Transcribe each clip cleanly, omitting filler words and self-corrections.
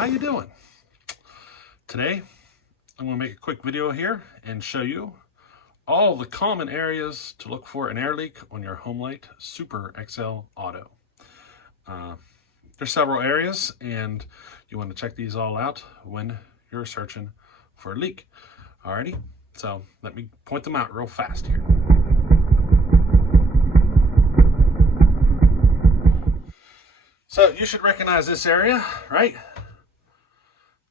how you doing? Today I'm going to make a quick video here and show you all the common areas to look for an air leak on your Homelite Super XL Auto. There's several areas and you want to check these all out when you're searching for a leak. Alrighty, so let me point them out real fast here. So you should recognize this area, right?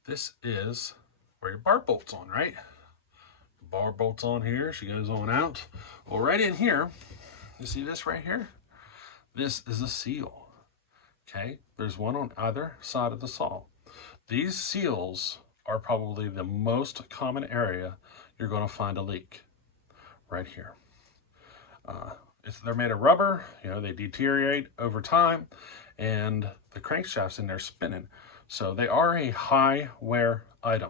This is where your bar bolt's on, right? The bar bolt's on here, she goes on out. Well, right in here, you see this right here? This is a seal, okay? There's one on either side of the saw. These seals are probably the most common area you're gonna find a leak, right here. They're made of rubber, you know, they deteriorate over time, and the crankshaft's in there spinning. So they are a high wear item.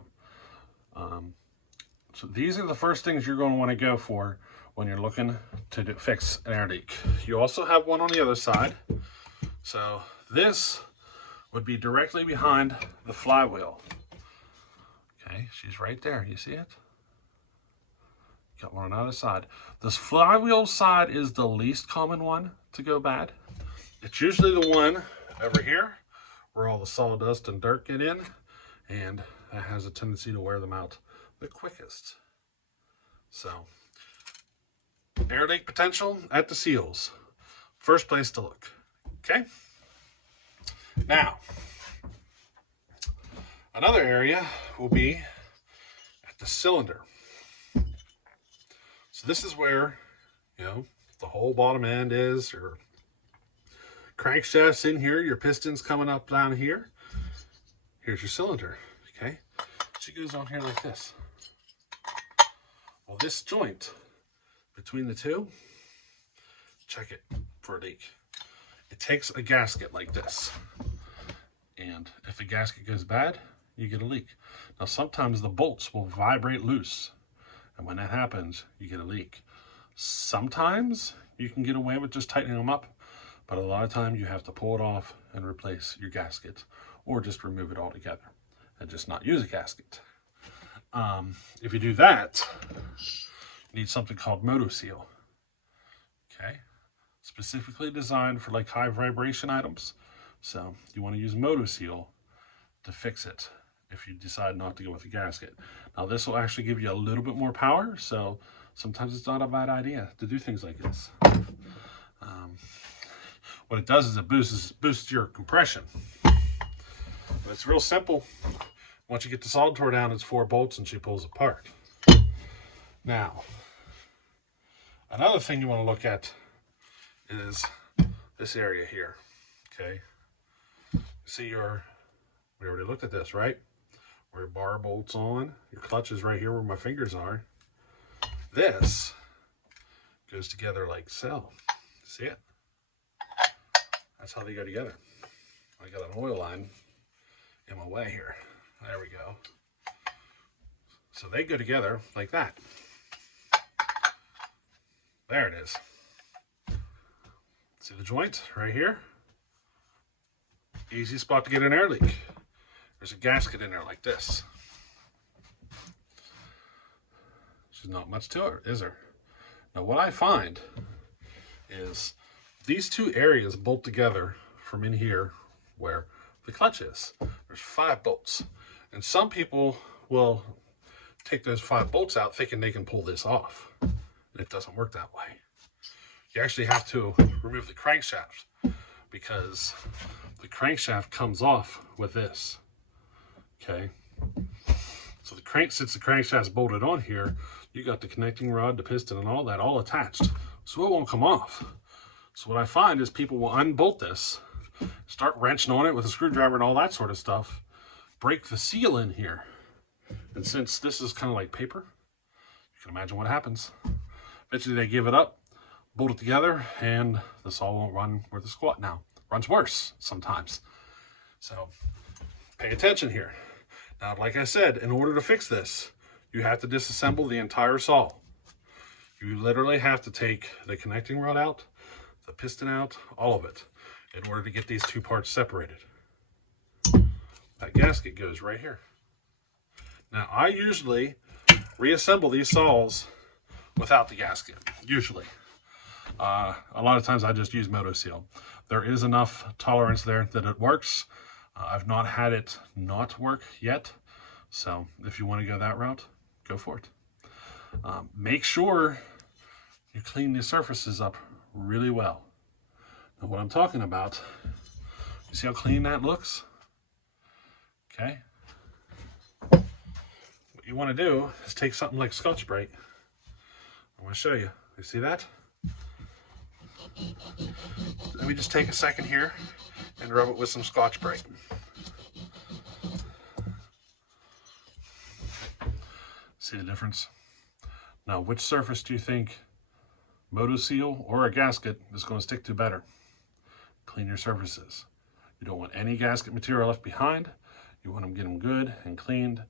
So these are the first things you're going to want to go for when you're looking to fix an air leak. You also have one on the other side. So this would be directly behind the flywheel. Okay, she's right there. You see it? Got one on the other side. This flywheel side is the least common one to go bad. It's usually the one over here where all the sawdust and dirt get in, and that has a tendency to wear them out the quickest. So, air leak potential at the seals. First place to look, okay? Now, another area will be at the cylinder. So this is where, you know, the whole bottom end is, your crankshaft's in here, your piston's coming up down here. Here's your cylinder, okay? She goes on here like this. Well, this joint between the two, check it for a leak. It takes a gasket like this. And if the gasket goes bad, you get a leak. Now, sometimes the bolts will vibrate loose. And when that happens, you get a leak. Sometimes you can get away with just tightening them up, but a lot of times you have to pull it off and replace your gasket, or just remove it altogether and just not use a gasket. If you do that, you need something called MotoSeal. Okay, specifically designed for like high vibration items. So you want to use MotoSeal to fix it if you decide not to go with a gasket. Now this will actually give you a little bit more power, so sometimes it's not a bad idea to do things like this. What it does is it boosts your compression. But it's real simple. Once you get the solder tore down, it's 4 bolts and she pulls apart. Now, another thing you want to look at is this area here, okay? See we already looked at this, right? Where your bar bolt's on, your clutch is right here where my fingers are. This goes together like so. See it? That's how they go together. I got an oil line in my way here. There we go. So they go together like that. There it is. See the joint right here? Easy spot to get an air leak. There's a gasket in there like this. There's not much to it, is there? Now what I find is these two areas bolt together from in here where the clutch is. There's 5 bolts. And some people will take those 5 bolts out thinking they can pull this off. And it doesn't work that way. You actually have to remove the crankshaft because the crankshaft comes off with this. Okay, so since the crankshaft's bolted on here, you got the connecting rod, the piston, and all that all attached, so it won't come off. So what I find is people will unbolt this, start wrenching on it with a screwdriver and all that sort of stuff, break the seal in here, and since this is kind of like paper, you can imagine what happens. Eventually they give it up, bolt it together, and the saw won't run worth a squat now. Runs worse sometimes. So pay attention here. Now, like I said, in order to fix this, you have to disassemble the entire saw. You literally have to take the connecting rod out, the piston out, all of it, in order to get these two parts separated. that gasket goes right here. Now, I usually reassemble these saws without the gasket, usually. A lot of times I just use MotoSeal. There is enough tolerance there that it works. I've not had it not work yet. So if you want to go that route, go for it. Make sure you clean the surfaces up really well. Now what I'm talking about, you see how clean that looks? Okay. What you want to do is take something like Scotch-Brite. I'm going to show you. You see that? Let me just take a second here and rub it with some Scotch-Brite. See the difference? Now, which surface do you think MotoSeal or a gasket is going to stick to better? Clean your surfaces. You don't want any gasket material left behind. You want to get them good and cleaned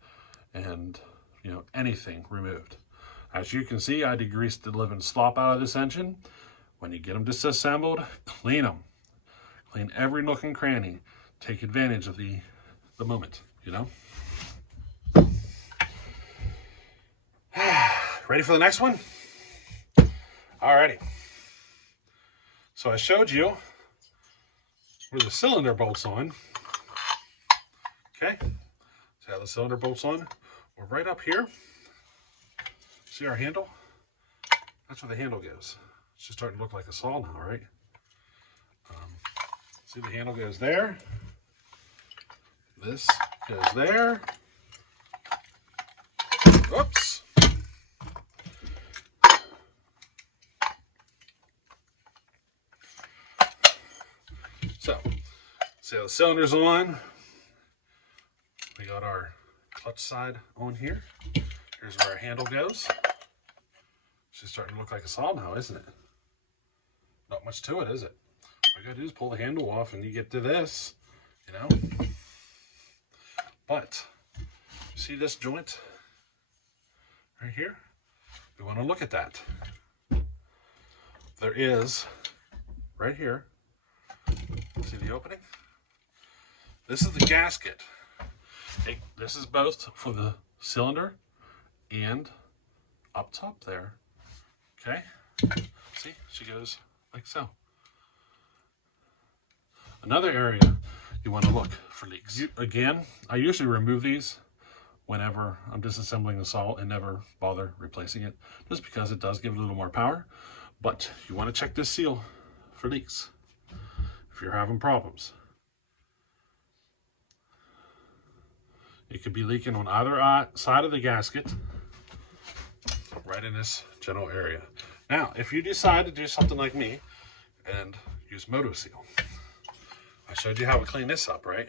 and, you know, anything removed. As you can see, I degreased the living slop out of this engine. When you get them disassembled, clean them. Clean every nook and cranny. Take advantage of the moment, you know? Ready for the next one? Alrighty. So I showed you where the cylinder bolts on. Okay. See how the cylinder bolts on? We're right up here. See our handle? That's where the handle goes. It's just starting to look like a saw now, right? See, the handle goes there. This goes there. Oops. So, see how the cylinder's on. We got our clutch side on here. Here's where our handle goes. It's just starting to look like a saw now, isn't it? Not much to it, is it? All you gotta do is pull the handle off and you get to this, you know? But, see this joint right here? We wanna look at that. There is, right here, see the opening? This is the gasket. This is both for the cylinder and up top there. Okay? See, she goes like so. Another area you want to look for leaks. Again, I usually remove these whenever I'm disassembling the saw and never bother replacing it, just because it does give it a little more power. But you want to check this seal for leaks if you're having problems. It could be leaking on either side of the gasket, right in this general area. Now, if you decide to do something like me and use MotoSeal, I showed you how to clean this up, right?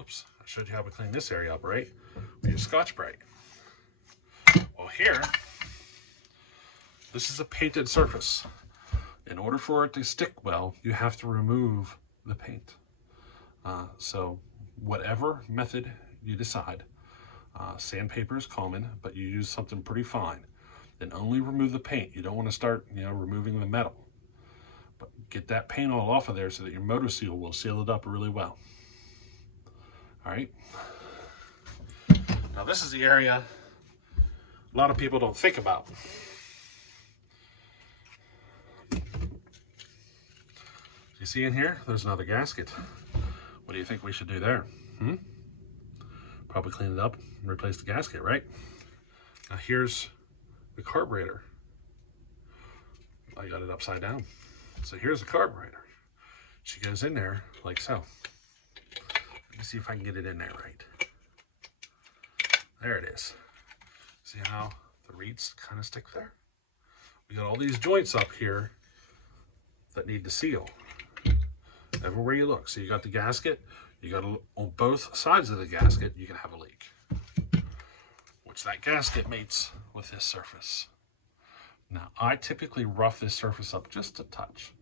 Oops, I showed you how to clean this area up, right? We use Scotch-Brite. Well, here, this is a painted surface. In order for it to stick well, you have to remove the paint. So whatever method you decide, sandpaper is common, but you use something pretty fine. Then only remove the paint. You don't want to start, you know, removing the metal. But get that paint all off of there so that your MotoSeal will seal it up really well. All right. Now this is the area a lot of people don't think about. You see in here, there's another gasket. What do you think we should do there? Probably clean it up and replace the gasket, right? Now here's the carburetor. I got it upside down. So here's the carburetor. She goes in there like so. Let me see if I can get it in there right. There it is. See how the reeds kind of stick there? We got all these joints up here that need to seal. Everywhere you look. So you got the gasket, you got on both sides of the gasket, you can have a leak. Which that gasket mates with this surface. Now, I typically rough this surface up just a touch.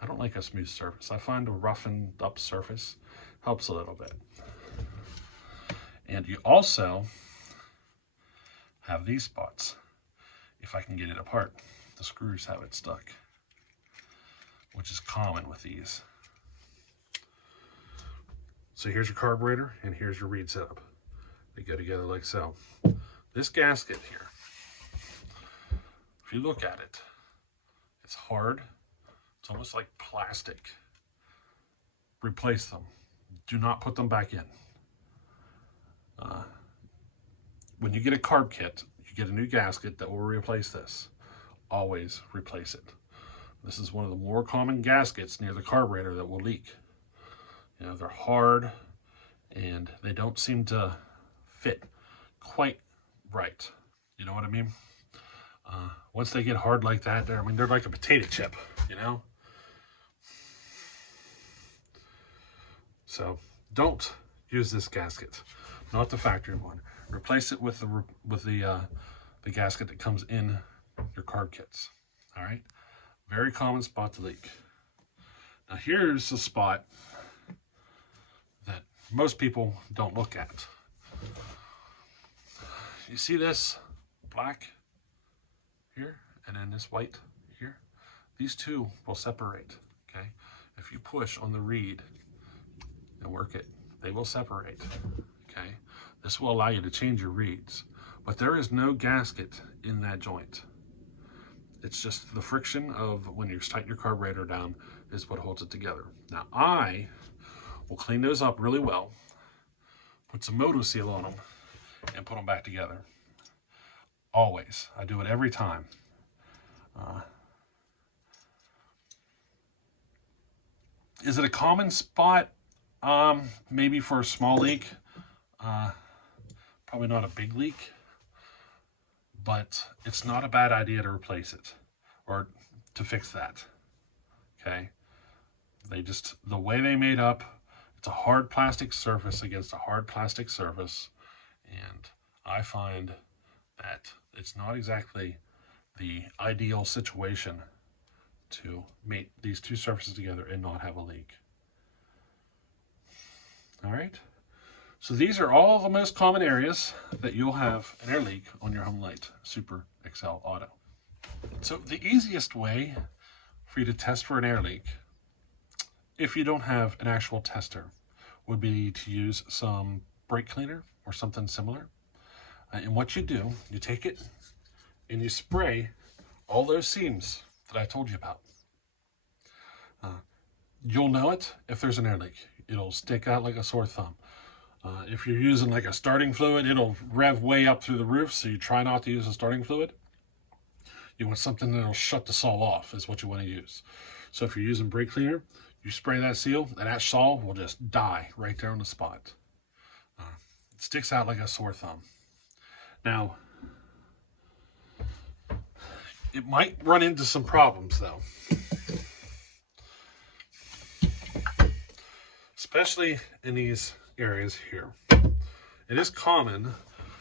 I don't like a smooth surface. I find a roughened up surface helps a little bit. And you also have these spots. If I can get it apart, the screws have it stuck, which is common with these. So here's your carburetor and here's your reed setup. They go together like so. This gasket here, if you look at it, it's hard. It's almost like plastic. Replace them. Do not put them back in. When you get a carb kit, you get a new gasket that will replace this. Always replace it. This is one of the more common gaskets near the carburetor that will leak. You know, they're hard and they don't seem to fit quite right. You know what I mean? Once they get hard like that, they're like a potato chip, you know? So don't use this gasket, not the factory one. Replace it with the gasket that comes in your carb kits. All right, very common spot to leak. Now here's a spot that most people don't look at. You see this black here and then this white here? These two will separate, okay? If you push on the reed and work it, they will separate, okay? This will allow you to change your reeds, but there is no gasket in that joint. It's just the friction of when you tighten your carburetor down is what holds it together. Now I will clean those up really well, put some Moto Seal on them, and put them back together. Always. I do it every time. Is it a common spot? Maybe for a small leak. Probably not a big leak, but it's not a bad idea to replace it or to fix that. Okay. The way they made up, it's a hard plastic surface against a hard plastic surface. And I find that it's not exactly the ideal situation to mate these two surfaces together and not have a leak. All right. So these are all the most common areas that you'll have an air leak on your Homelite Super XL Auto. So the easiest way for you to test for an air leak, if you don't have an actual tester, would be to use some brake cleaner or something similar. And what you do, you take it and you spray all those seams that I told you about. You'll know it if there's an air leak. It'll stick out like a sore thumb. If you're using like a starting fluid, it'll rev way up through the roof, so you try not to use a starting fluid. You want something that'll shut the saw off is what you want to use. So if you're using brake cleaner, you spray that seal, and that saw will just die right there on the spot. It sticks out like a sore thumb. Now, it might run into some problems though. Especially in these areas here. It is common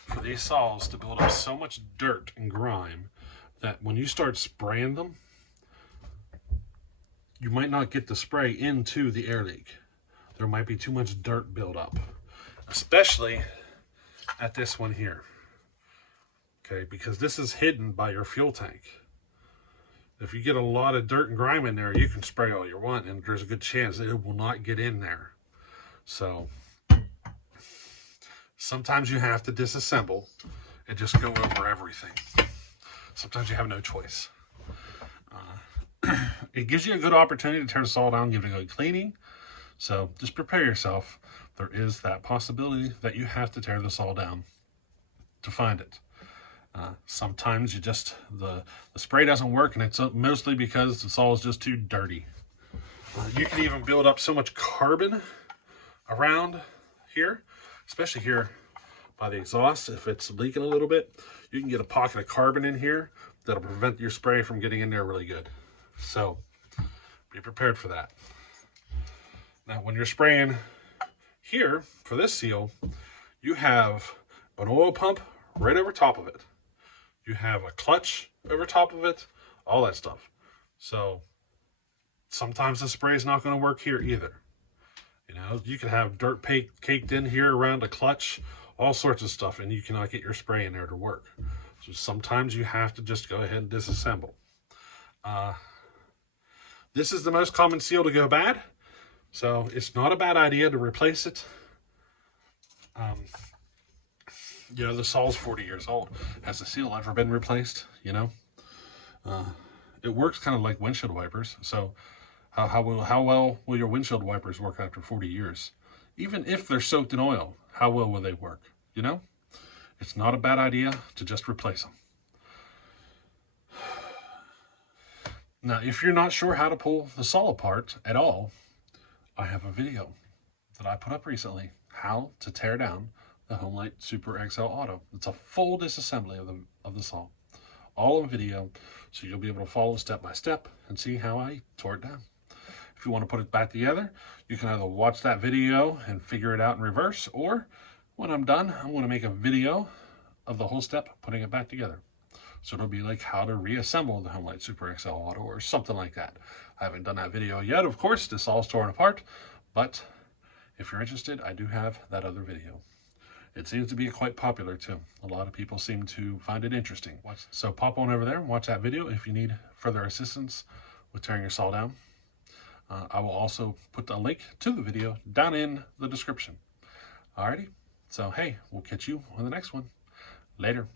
for these saws to build up so much dirt and grime that when you start spraying them, you might not get the spray into the air leak. There might be too much dirt build up, especially at this one here. Okay, because this is hidden by your fuel tank. If you get a lot of dirt and grime in there, you can spray all you want, and there's a good chance that it will not get in there. So sometimes you have to disassemble and just go over everything. Sometimes you have no choice. It gives you a good opportunity to tear the saw down, give it a good cleaning. So just prepare yourself. There is that possibility that you have to tear the saw down to find it. Sometimes the spray doesn't work, and it's mostly because the saw is just too dirty. You can even build up so much carbon around here, especially here by the exhaust. If it's leaking a little bit, you can get a pocket of carbon in here that'll prevent your spray from getting in there really good. So be prepared for that. Now when you're spraying here for this seal, you have an oil pump right over top of it. You have a clutch over top of it, all that stuff. So sometimes the spray is not going to work here either. You know, you can have dirt caked in here around a clutch, all sorts of stuff, and you cannot get your spray in there to work. So sometimes you have to just go ahead and disassemble. This is the most common seal to go bad. So it's not a bad idea to replace it. You know, the saw's 40 years old. Has the seal ever been replaced? You know, it works kind of like windshield wipers. So how well will your windshield wipers work after 40 years? Even if they're soaked in oil, how well will they work? You know, it's not a bad idea to just replace them. Now, if you're not sure how to pull the saw apart at all, I have a video that I put up recently, how to tear down the Homelite Super XL Auto. It's a full disassembly of the saw, all in video, so you'll be able to follow step by step and see how I tore it down. If you want to put it back together, you can either watch that video and figure it out in reverse, or when I'm done, I'm going to make a video of the whole step putting it back together. So it'll be like how to reassemble the Homelite Super XL Auto or something like that. I haven't done that video yet, of course. This all's torn apart, but if you're interested, I do have that other video. It seems to be quite popular too. A lot of people seem to find it interesting. So pop on over there and watch that video if you need further assistance with tearing your saw down. I will also put a link to the video down in the description. Alrighty, so hey, we'll catch you on the next one. Later.